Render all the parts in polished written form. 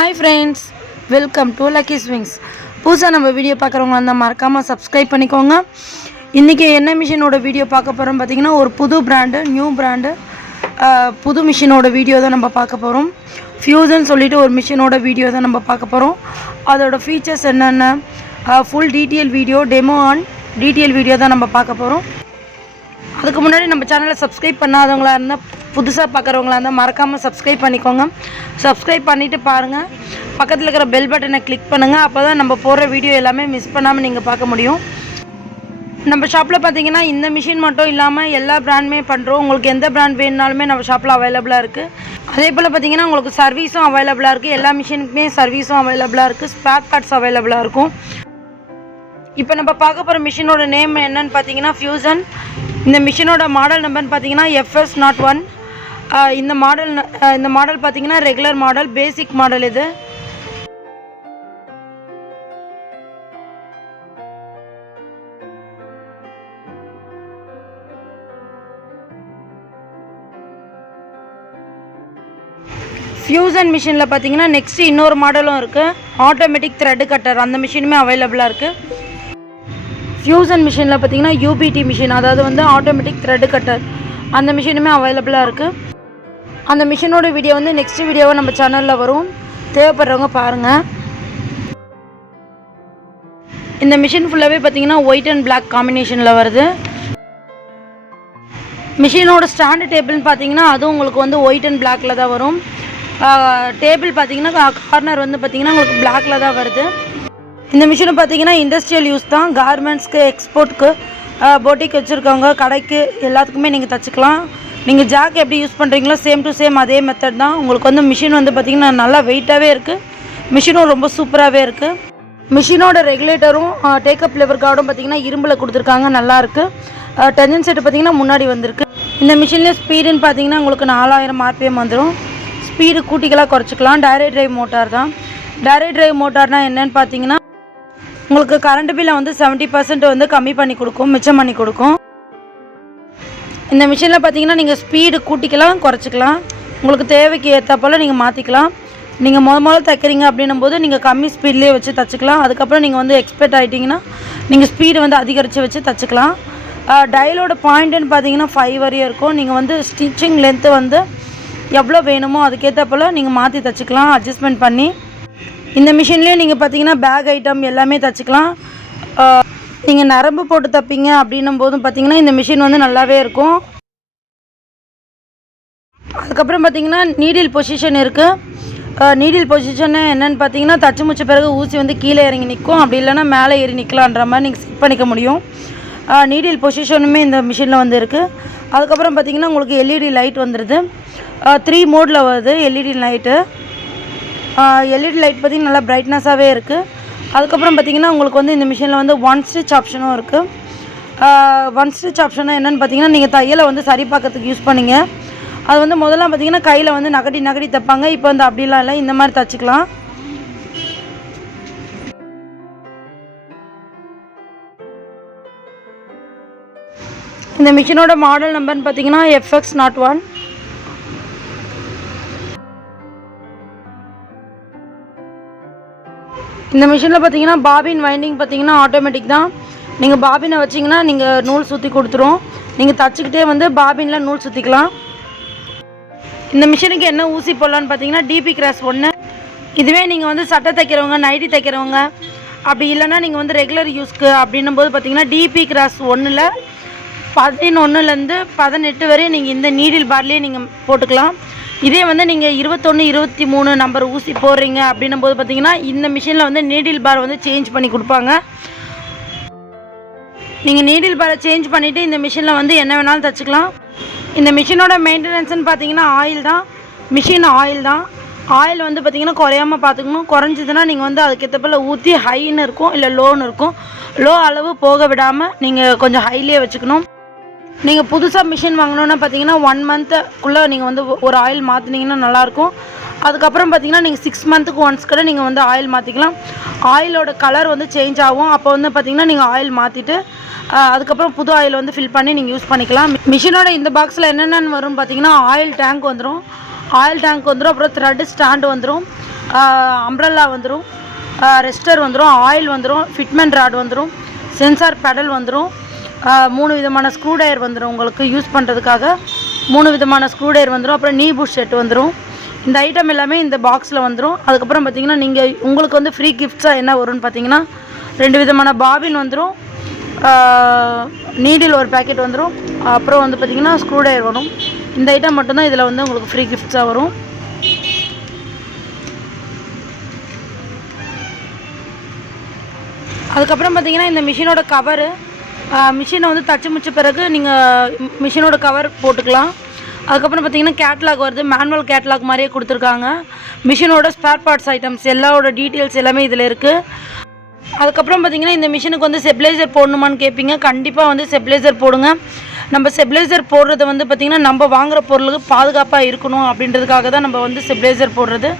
Hi friends, welcome to Lucky Swings. புதுசாக நம்ம video பார்க்குறவங்க வந்தால் மறக்காமல் சப்ஸ்கிரைப் பண்ணிக்கோங்க. இன்றைக்கி என்ன மிஷினோட வீடியோ பார்க்க போகிறோம் பார்த்திங்கன்னா, ஒரு புது பிராண்டு, நியூ பிராண்டு, புது மிஷினோட வீடியோ தான் நம்ம பார்க்க போகிறோம். ஃபியூசன் சொல்லிவிட்டு ஒரு மிஷினோட வீடியோ தான் நம்ம பார்க்க போகிறோம். அதோடய ஃபீச்சர்ஸ் என்னென்ன, full detail video, demo and detail video தான் நம்ம பார்க்க போகிறோம். அதுக்கு முன்னாடி நம்ம சேனலை சப்ஸ்கிரைப் பண்ணாதவங்களா இருந்தால், புதுசாக பார்க்குறவங்களா இருந்தால் மறக்காமல் சப்ஸ்கிரைப் பண்ணிக்கோங்க. சப்ஸ்கிரைப் பண்ணிவிட்டு பாருங்கள், பக்கத்தில் இருக்கிற பெல் பட்டனை கிளிக் பண்ணுங்கள். அப்போ தான் நம்ம போடுற வீடியோ எல்லாமே மிஸ் பண்ணாமல் நீங்கள் பார்க்க முடியும். நம்ம ஷாப்பில் பார்த்தீங்கன்னா இந்த மிஷின் மட்டும் இல்லாமல் எல்லா பிராண்டுமே பண்ணுறோம். உங்களுக்கு எந்த பிராண்ட் வேணுனாலுமே நம்ம ஷாப்பில் அவைலபிளாக இருக்குது. அதே போல் பார்த்தீங்கன்னா உங்களுக்கு சர்வீஸும் அவைலபிளாக இருக்குது. எல்லா மிஷினுக்குமே சர்வீஸும் அவைலபிளாக இருக்குது. ஸ்பேர் பார்ட்ஸ் அவைலபிளாக இருக்கும். இப்போ நம்ம பார்க்க போகிற மிஷினோட நேம் என்னன்னு பார்த்தீங்கன்னா ஃபியூசன். இந்த மிஷினோட மாடல் நம்பர்னு பார்த்தீங்கன்னா FS-01. இந்த மாடல் பார்த்தீங்கன்னா ரெகுலர் மாடல், பேசிக் மாடல். இது ஃபியூசன் மிஷினில் பார்த்தீங்கன்னா நெக்ஸ்ட் இன்னொரு மாடலும் இருக்குது, ஆட்டோமேட்டிக் த்ரெட் கட்டர். அந்த மிஷினுமே அவைலபிளாக இருக்குது. ஃபியூசன் மிஷினில் பார்த்தீங்கன்னா UBT மிஷின், அதாவது வந்து ஆட்டோமேட்டிக் த்ரெட் கட்டர், அந்த மிஷினுமே அவைலபிளாக இருக்குது. அந்த மிஷினோட வீடியோ வந்து நெக்ஸ்ட் வீடியோவை நம்ம சேனலில் வரும், தேவைப்படுறவங்க பாருங்கள். இந்த மிஷின் ஃபுல்லாகவே பார்த்தீங்கன்னா ஒயிட் அண்ட் பிளாக் காம்பினேஷனில் வருது. மிஷினோட ஸ்டாண்டு டேபிள்னு பார்த்தீங்கன்னா அதுவும் உங்களுக்கு வந்து ஒயிட் அண்ட் பிளாக்கில் தான் வரும். டேபிள் பார்த்தீங்கன்னா கார்னர் வந்து பார்த்தீங்கன்னா உங்களுக்கு பிளாக்கில் தான் வருது. இந்த மிஷினை பார்த்தீங்கன்னா இண்டஸ்ட்ரியல் யூஸ் தான், கார்மெண்ட்ஸ்க்கு, எக்ஸ்போர்ட்டுக்கு, போட்டிக் வச்சுருக்கவங்க, கடைக்கு, எல்லாத்துக்குமே நீங்கள் தச்சுக்கலாம். நீங்கள் ஜாக் எப்படி யூஸ் பண்ணுறீங்களோ சேம் டு சேம் அதே மெத்தட் தான். உங்களுக்கு வந்து மிஷின் வந்து பார்த்திங்கன்னா நல்லா வெயிட்டாகவே இருக்குது. மிஷினும் ரொம்ப சூப்பராகவே இருக்குது. மிஷினோட ரெகுலேட்டரும் டேக்கப் லெவர் கார்டும் பார்த்திங்கன்னா இரும்பில் கொடுத்துருக்காங்க, நல்லாயிருக்கு. டென்ஷன் செட்டு பார்த்திங்கன்னா முன்னாடி வந்திருக்கு. இந்த மிஷின்லேயே ஸ்பீடுன்னு பார்த்தீங்கன்னா உங்களுக்கு 4000 RPM வந்துடும். ஸ்பீடு கூட்டிக்கலாம், குறைச்சிக்கலாம். டைரக்ட் டிரைவ் மோட்டார் தான். டைரக்ட் டிரைவ் மோட்டார்னால் என்னென்னு பார்த்தீங்கன்னா உங்களுக்கு கரண்ட் பில்லை வந்து 70% வந்து கம்மி பண்ணி கொடுக்கும், மிச்சம் பண்ணி கொடுக்கும். இந்த மிஷினில் பார்த்தீங்கன்னா நீங்கள் ஸ்பீடு கூட்டிக்கலாம், குறைச்சிக்கலாம். உங்களுக்கு தேவைக்கு ஏற்ற போல் நீங்கள் மாற்றிக்கலாம். நீங்கள் முதல்ல தைக்கிறீங்க அப்படின்னும் போது நீங்கள் கம்மி ஸ்பீட்லேயே வச்சு தச்சுக்கலாம். அதுக்கப்புறம் நீங்கள் வந்து எக்ஸ்பெக்ட் ஆகிட்டிங்கன்னா நீங்கள் ஸ்பீடு வந்து அதிகரித்து வச்சு தச்சுக்கலாம். டைலோட பாயிண்ட்டுன்னு பார்த்தீங்கன்னா 5 வரையும் இருக்கும். நீங்கள் வந்து ஸ்டிச்சிங் லென்த்து வந்து எவ்வளோ வேணுமோ அதுக்கேற்ற போல் நீங்கள் மாற்றி தச்சுக்கலாம், அட்ஜஸ்ட்மெண்ட் பண்ணி. இந்த மிஷின்லேயே நீங்கள் பார்த்தீங்கன்னா பேக் ஐட்டம் எல்லாமே தச்சுக்கலாம். நீங்கள் நரம்பு போட்டு தைப்பீங்க அப்படின்னும் போதும் பார்த்தீங்கன்னா இந்த மிஷின் வந்து நல்லாவே இருக்கும். அதுக்கப்புறம் பார்த்தீங்கன்னா நீடில் பொசிஷன் இருக்குது. நீடில் பொசிஷன் என்னென்னு பார்த்தீங்கன்னா தச்சு முடிச்ச பிறகு ஊசி வந்து கீழே இறங்கி நிற்கும், அப்படி இல்லைன்னா மேலே ஏறி நிற்கலான்ற மாதிரி நீங்கள் செட் பண்ணிக்க முடியும். நீடில் பொசிஷனுமே இந்த மிஷினில் வந்து இருக்குது. அதுக்கப்புறம் பார்த்தீங்கன்னா உங்களுக்கு LED லைட் வந்துடுது. 3 மோடில் வருது LED லைட்டு. LED லைட் பார்த்திங்கன்னா நல்லா பிரைட்னஸாகவே இருக்குது. அதுக்கப்புறம் பார்த்திங்கன்னா உங்களுக்கு வந்து இந்த மிஷினில் வந்து 1 ஸ்டிச் ஆப்ஷனும் இருக்குது. 1 ஸ்டிச் ஆப்ஷனாக என்னென்னு பார்த்தீங்கன்னா நீங்கள் தையலை வந்து சரி பார்க்கறதுக்கு யூஸ் பண்ணிங்க. அது வந்து முதல்ல பார்த்திங்கன்னா கையில் வந்து நகடி தைப்பாங்க. இப்போ வந்து அப்படிலாம் இல்லை, இந்த மாதிரி தைச்சிக்கலாம். இந்த மிஷினோட மாடல் நம்பர்னு பார்த்தீங்கன்னா FX-01. இந்த மிஷினில் பார்த்தீங்கன்னா பாபின் வைண்டிங் பார்த்தீங்கன்னா ஆட்டோமேட்டிக் தான். நீங்கள் பாபினை வச்சிங்கன்னா நீங்கள் நூல் சுற்றி கொடுத்துரும். நீங்கள் தச்சுக்கிட்டே வந்து பாபினில் நூல் சுற்றிக்கலாம். இந்த மிஷினுக்கு என்ன ஊசி போடலான்னு பார்த்தீங்கன்னா DP கிராஸ் 1. இதுவே நீங்கள் வந்து சட்டை தைக்கிறவங்க, நைட்டி தைக்கிறவங்க, அப்படி இல்லைன்னா நீங்கள் வந்து ரெகுலர் யூஸ்க்கு அப்படின்னும் போது பார்த்தீங்கன்னா DP கிராஸ் 1ல் 11லேருந்து 18 வரை நீங்கள் இந்த நீடில் பார்லேயே நீங்கள் போட்டுக்கலாம். இதே வந்து நீங்கள் 21, 23 நம்பர் ஊசி போடுறீங்க அப்படின்னும் போது பார்த்தீங்கன்னா இந்த மிஷினில் வந்து நீடில் பார் வந்து சேஞ்ச் பண்ணி கொடுப்பாங்க. நீங்கள் நீடில் பாரை சேஞ்ச் பண்ணிவிட்டு இந்த மிஷினில் வந்து என்ன வேணாலும் தச்சுக்கலாம். இந்த மிஷினோட மெயின்டெனன்ஸ்னு பார்த்தீங்கன்னா ஆயில் தான். மிஷின் ஆயில் தான். ஆயில் வந்து பார்த்திங்கன்னா குறையாமல் பார்த்துக்கணும். குறைஞ்சதுன்னா நீங்கள் வந்து அதுக்கேற்ற போல் ஊற்றி ஹைன்னு இருக்கும், இல்லை லோன்னு இருக்கும். லோ அளவு போக விடாமல் நீங்கள் கொஞ்சம் ஹைலேயே வச்சுக்கணும். நீங்கள் புதுசாக மிஷின் வாங்கணுன்னா பார்த்தீங்கன்னா 1 மந்த்துக்குள்ளே நீங்கள் வந்து ஒரு ஆயில் மாற்றினீங்கன்னா நல்லாயிருக்கும். அதுக்கப்புறம் பார்த்தீங்கன்னா நீங்கள் 6 மந்த்துக்கு ஒன்ஸ் கூட நீங்கள் வந்து ஆயில் மாற்றிக்கலாம். ஆயிலோட கலர் வந்து சேஞ்ச் ஆகும். அப்போ வந்து பார்த்திங்கன்னா நீங்கள் ஆயில் மாற்றிட்டு அதுக்கப்புறம் புது ஆயில் வந்து ஃபில் பண்ணி நீங்கள் யூஸ் பண்ணிக்கலாம். மிஷினோட இந்த பாக்ஸில் என்னென்னு வரும்னு பார்த்தீங்கன்னா ஆயில் டேங்க் வந்துடும். அப்புறம் த்ரெட் ஸ்டாண்டு வந்துடும். அம்ப்ரெல்லா வந்துடும், ரெஸ்டர் வந்துடும், ஆயில் வந்துடும், ஃபிட்மெண்ட் ராட் வந்துடும், சென்சார் பெடல் வந்துடும், 3 விதமான ஸ்க்ரூ டயர் வந்துடும். உங்களுக்கு யூஸ் பண்ணுறதுக்காக 3 விதமான ஸ்க்ரூ டயர் வந்துடும். அப்புறம் நீ புஷ் செட் வந்துடும். இந்த ஐட்டம் எல்லாமே இந்த பாக்ஸில் வந்துடும். அதுக்கப்புறம் பார்த்திங்கன்னா நீங்கள் உங்களுக்கு வந்து ஃப்ரீ கிஃப்ட்ஸாக என்ன வரும்னு பார்த்தீங்கன்னா 2 விதமான பாபின் வந்துடும், நீடில் ஒரு பேக்கெட் வந்துடும், அப்புறம் வந்து பார்த்திங்கன்னா ஸ்க்ரூ டயர் வரும். இந்த ஐட்டம் மட்டும்தான் இதில் வந்து உங்களுக்கு ஃப்ரீ கிஃப்ட்ஸாக வரும். அதுக்கப்புறம் பார்த்திங்கன்னா இந்த மிஷினோட கவரு, மிஷினை வந்து தச்சு முடிச்ச பிறகு நீங்கள் மிஷினோட கவர் போட்டுக்கலாம். அதுக்கப்புறம் பார்த்திங்கன்னா கேட்லாக் வருது, மேனுவல் கேட்லாக் மாதிரியே கொடுத்துருக்காங்க. மிஷினோட ஸ்பேர் பார்ட்ஸ் ஐட்டம்ஸ் எல்லாரோட டீட்டெயில்ஸ் எல்லாமே இதில் இருக்குது. அதுக்கப்புறம் பார்த்திங்கன்னா இந்த மிஷினுக்கு வந்து ஸ்டெபிலைசர் போடணுமான்னு கேட்பீங்க. கண்டிப்பாக வந்து ஸ்டெபிலைசர் போடுங்க. நம்ம ஸ்டெபிலைசர் போடுறது வந்து பார்த்திங்கன்னா நம்ம வாங்குகிற பொருளுக்கு பாதுகாப்பாக இருக்கணும் அப்படின்றதுக்காக தான் நம்ம வந்து ஸ்டெபிலைசர் போடுறது.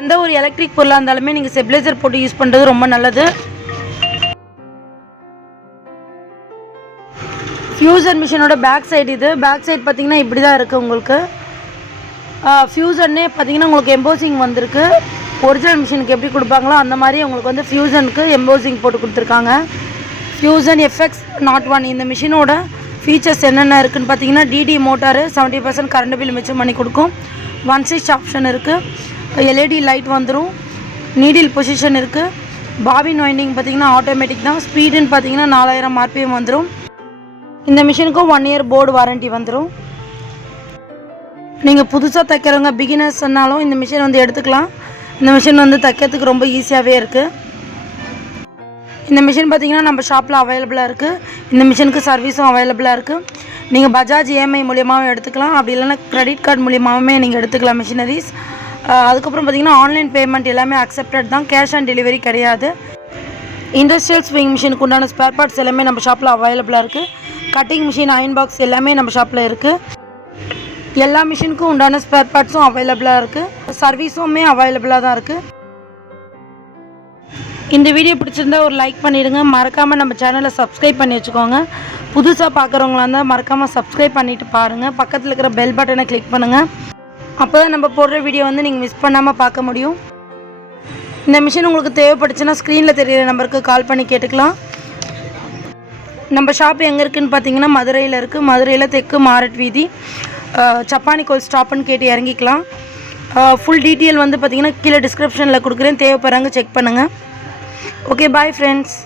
எந்த ஒரு எலக்ட்ரிக் பொருளாக இருந்தாலுமே நீங்கள் ஸ்டெபிலைசர் போட்டு யூஸ் பண்ணுறது ரொம்ப நல்லது. ஃபியூசன் மிஷினோட பேக் சைடு இது. பேக் சைடு பார்த்திங்கன்னா இப்படி தான் இருக்குது உங்களுக்கு. ஃபியூசன்னே பார்த்திங்கன்னா உங்களுக்கு எம்போசிங் வந்திருக்கு. ஒரிஜினல் மிஷினுக்கு எப்படி கொடுப்பாங்களோ அந்த மாதிரி உங்களுக்கு வந்து ஃபியூசனுக்கு எம்போசிங் போட்டு கொடுத்துருக்காங்க. ஃபியூசன் FS-01 இந்த மிஷினோட ஃபீச்சர்ஸ் என்னென்ன இருக்குதுன்னு பார்த்தீங்கன்னா டிடி மோட்டாரு 70% கரண்ட் பில் மிச்சம் பண்ணி கொடுக்கும். 1 ஸ்விட்ச் ஆப்ஷன் இருக்குது, LED லைட் வந்துடும், நீடில் பொசிஷன் இருக்குது, பாபின் வைண்டிங் பார்த்திங்கன்னா ஆட்டோமேட்டிக் தான். ஸ்பீடுன்னு பார்த்தீங்கன்னா 4000 RPM வந்துடும். இந்த மிஷினுக்கும் 1 இயர் போர்டு வாரண்ட்டி வந்துடும். நீங்கள் புதுசாக தைக்கிறவங்க பிகினர்ஸ்னாலும் இந்த மிஷின் வந்து எடுத்துக்கலாம். இந்த மிஷின் வந்து தைக்கிறதுக்கு ரொம்ப ஈஸியாகவே இருக்குது. இந்த மிஷின் பார்த்திங்கன்னா நம்ம ஷாப்பில் அவைலபிளாக இருக்குது. இந்த மிஷினுக்கு சர்வீஸும் அவைலபிளாக இருக்குது. நீங்கள் பஜாஜ் EMI மூலியமாகவும் எடுத்துக்கலாம், அப்படி இல்லைன்னா கிரெடிட் கார்டு மூலியமாகவுமே நீங்கள் எடுத்துக்கலாம் மிஷினரிஸ். அதுக்கப்புறம் பார்த்திங்கன்னா ஆன்லைன் பேமெண்ட் எல்லாமே அக்செப்டட் தான், கேஷ் ஆன் டெலிவரி கிடையாது. இண்டஸ்ட்ரியல் ஸ்விங் மிஷினுக்கு உண்டான ஸ்பேர் பார்ட்ஸ் எல்லாமே நம்ம ஷாப்பில் அவைலபிளாக இருக்குது. கட்டிங் மிஷின், அயன் பாக்ஸ் எல்லாமே நம்ம ஷாப்பில் இருக்குது. எல்லா மிஷினுக்கும் உண்டான ஸ்பேர் பார்ட்ஸும் அவைலபிளாக இருக்குது, சர்வீஸுமே அவைலபிளாக தான் இருக்குது. இந்த வீடியோ பிடிச்சிருந்தா ஒரு லைக் பண்ணிவிடுங்க. மறக்காமல் நம்ம சேனலை சப்ஸ்கிரைப் பண்ணி வச்சுக்கோங்க. புதுசாக பார்க்குறவங்களா இருந்தால் மறக்காமல் சப்ஸ்கிரைப் பண்ணிவிட்டு பாருங்கள். பக்கத்தில் இருக்கிற பெல் பட்டனை கிளிக் பண்ணுங்கள். அப்போ தான் நம்ம போடுற வீடியோ வந்து நீங்கள் மிஸ் பண்ணாமல் பார்க்க முடியும். இந்த மிஷின் உங்களுக்கு தேவைப்பட்டுச்சுன்னா ஸ்க்ரீனில் தெரியிற நம்பருக்கு கால் பண்ணி கேட்டுக்கலாம். நம்ம ஷாப் எங்கே இருக்குதுன்னு பார்த்தீங்கன்னா மதுரையில் இருக்குது. மதுரையில் தெற்கு மாரட் வீதி, சப்பானி கோல் ஸ்டாப்புன்னு கேட்டு இறங்கிக்கலாம். ஃபுல் டீட்டெயில் வந்து பார்த்திங்கன்னா கீழே டிஸ்கிரிப்ஷனில் கொடுக்குறேன், தேவைப்படுறாங்க செக் பண்ணுங்கள். Okay, bye friends.